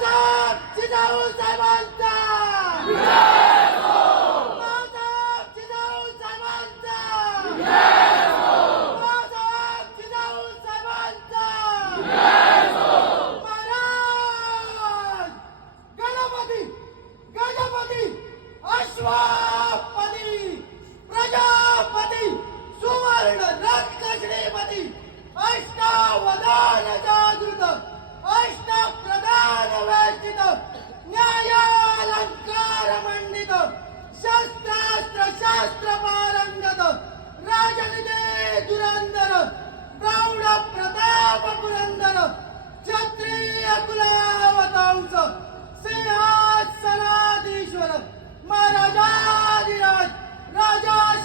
बाळासाहेब जिजाऊ साहेबांचा!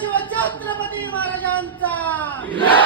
महाराजाधिराज शिव छत्रपती महाराजांचा